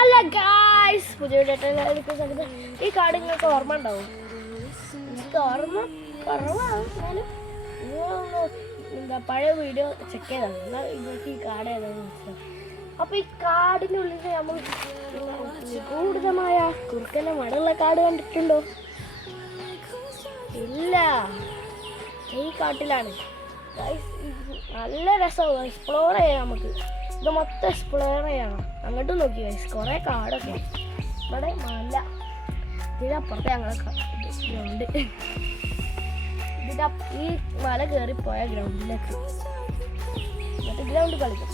അല്ല ഗായ്സ്, പുതിയ ഈ കാർഡ് നിങ്ങൾക്ക് ഓർമ്മ ഉണ്ടാവും. എനിക്ക് ഓർമ്മ കുറവാണ്, എന്നാലും എന്താ പഴയ വീഡിയോ ചെക്ക് ചെയ്താണ്. എന്നാൽ നിങ്ങൾക്ക് ഈ കാർഡ് ഏതാണെന്ന് മനസ്സിലാവും. അപ്പോൾ ഈ കാർഡിനുള്ളിൽ നമ്മൾ കൂടുതലമായ കുറുക്കൻ്റെ മടമുള്ള കാർഡ് കണ്ടിട്ടുണ്ടോ? ഇല്ല, ഈ കാട്ടിലാണ്. നല്ല രസമാണ്, എക്സ്പ്ലോർ ചെയ്യാം. നമുക്ക് ഇത് മൊത്തം എക്സ്പ്ലോർ ചെയ്യണം. അങ്ങോട്ട് നോക്കി ഗൈസ്, കുറേ കാടൊക്കെ. ഇവിടെ മല, ഇതിനപ്പുറത്തെ ഞങ്ങളെ ഗ്രൗണ്ട്. ഈ മല കയറിപ്പോയ ഗ്രൗണ്ടിലേക്ക് എന്നിട്ട് ഗ്രൗണ്ട് കളിക്കും.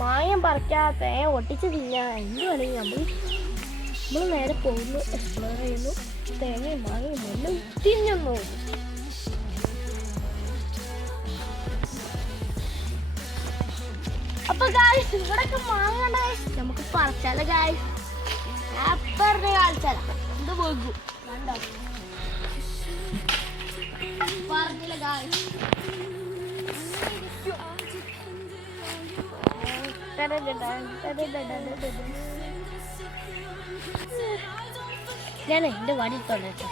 മായം പറിക്കാത്ത ഒട്ടിച്ചതില്ല, എന്ത് വേണമെങ്കിൽ നമ്മൾ നേരെ പോകുന്നു, എക്സ്പ്ലോർ ചെയ്യുന്നു. തേങ്ങയും മാങ്ങയും എല്ലാം തിന്നുന്നു. അപ്പൊ ഗായ്സ്, ഇവിടൊക്കെ മാങ്ങണ്ട ഗായ്സ്, നമുക്ക് പറിച്ചാലോ ഗായ്സ്. ആപ്പറിന് കാണിച്ചാല ഇത് പോകും, കണ്ടോ? പറഞ്ഞില്ല ഗായ്സ്. ഞാൻ എന്റെ വടി തൊണ്ടോ.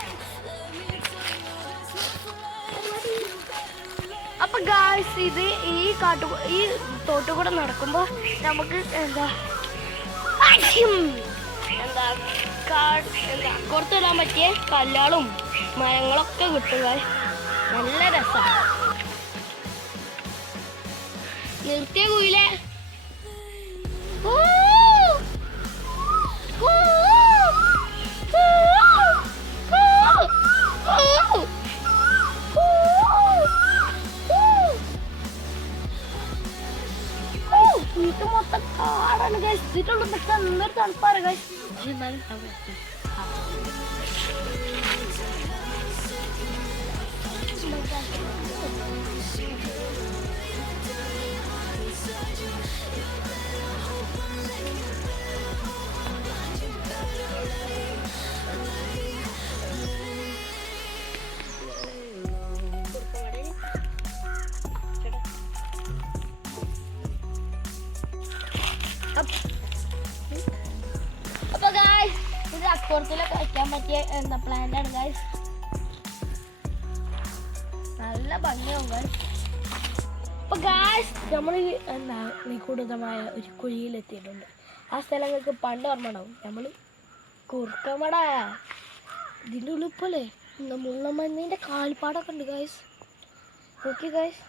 അപ്പൊ ഗായ്സ്, ഇത് ഈ തോട്ടുകൂടെ നടക്കുമ്പോ നമുക്ക് എന്താ പുറത്തിടാൻ പറ്റിയ കല്ലുകളും മരങ്ങളൊക്കെ കിട്ടും ഗായ്സ്. നല്ല രസമാണ്. നിർത്തിയ കുയിലേ, ഇത് മൊത്തം കാടാണ് ഗൈസ്. ഇതിട്ടുള്ള എന്തൊരു തണുപ്പാണ് ഗൈസ്. അപ്പൊ ഗായ്സ്, ഇത് അക്കോർത്തിലൊക്കെ വയ്ക്കാൻ പറ്റിയ എന്താ പ്ലാന്റ് ആണ് ഗായ്സ്. നല്ല ഭംഗിയാവും ഗായ്സ്. അപ്പൊ ഗായ്സ്, നമ്മൾ എന്താ നിഗൂഢമായ ഒരു കുഴിയിലെത്തിയിട്ടുണ്ട്. ആ സ്ഥലങ്ങൾക്ക് പണ്ട് ഓർമ്മ ഉണ്ടാവും. നമ്മൾ കുറുക്കമട, ഇതിൻ്റെ ഉള്ളിപ്പോലെ എന്താ മുള്ളമഞ്ഞിൻ്റെ കാൽപ്പാടൊക്കെ ഉണ്ട് ഗായ്സ്. Okay guys.